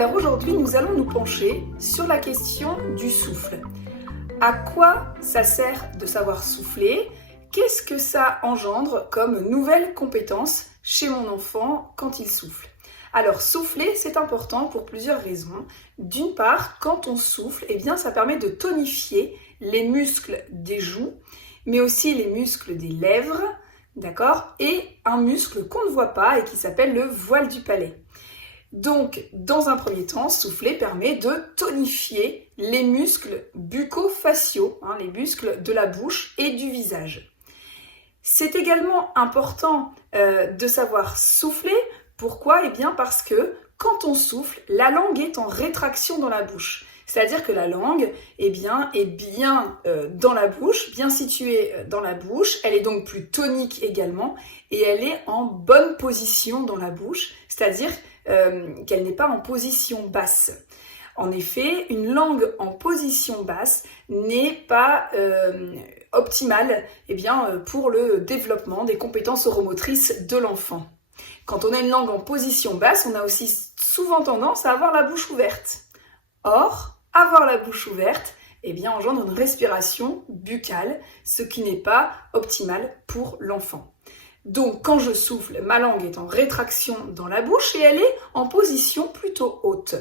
Alors aujourd'hui, nous allons nous pencher sur la question du souffle. À quoi ça sert de savoir souffler? Qu'est-ce que ça engendre comme nouvelle compétence chez mon enfant quand il souffle? Alors souffler, c'est important pour plusieurs raisons. D'une part, quand on souffle, ça permet de tonifier les muscles des joues, mais aussi les muscles des lèvres, d'accord? Et un muscle qu'on ne voit pas et qui s'appelle le voile du palais. Donc, dans un premier temps, souffler permet de tonifier les muscles bucco-faciaux, les muscles de la bouche et du visage. C'est également important de savoir souffler. Pourquoi? Parce que quand on souffle, la langue est en rétraction dans la bouche. C'est-à-dire que la langue est bien dans la bouche, bien située dans la bouche. Elle est donc plus tonique également et elle est en bonne position dans la bouche, c'est-à-dire qu'elle n'est pas en position basse. En effet, une langue en position basse n'est pas optimale pour le développement des compétences oromotrices de l'enfant. Quand on a une langue en position basse, on a aussi souvent tendance à avoir la bouche ouverte. Or, avoir la bouche ouverte engendre une respiration buccale, ce qui n'est pas optimal pour l'enfant. Donc, quand je souffle, ma langue est en rétraction dans la bouche et elle est en position plutôt haute.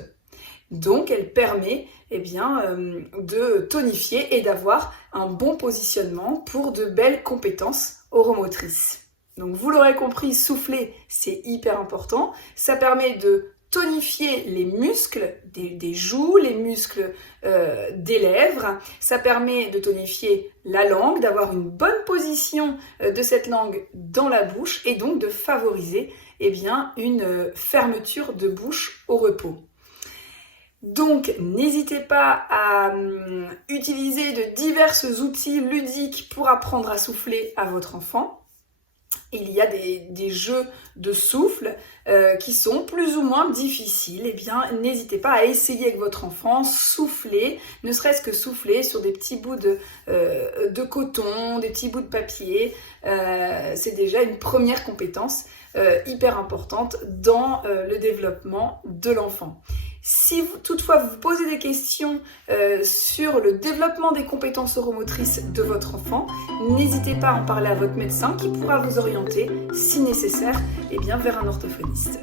Donc, elle permet de tonifier et d'avoir un bon positionnement pour de belles compétences oromotrices. Donc, vous l'aurez compris, souffler, c'est hyper important. Ça permet de tonifier les muscles des joues, les muscles des lèvres. Ça permet de tonifier la langue, d'avoir une bonne position de cette langue dans la bouche et donc de favoriser une fermeture de bouche au repos. Donc, n'hésitez pas à utiliser de divers outils ludiques pour apprendre à souffler à votre enfant. Il y a des jeux de souffle qui sont plus ou moins difficiles. N'hésitez pas à essayer avec votre enfant, souffler, ne serait-ce que souffler sur des petits bouts de coton, des petits bouts de papier. C'est déjà une première compétence hyper importante dans le développement de l'enfant. Si toutefois vous posez des questions sur le développement des compétences oromotrices de votre enfant, n'hésitez pas à en parler à votre médecin qui pourra vous orienter, si nécessaire, vers un orthophoniste.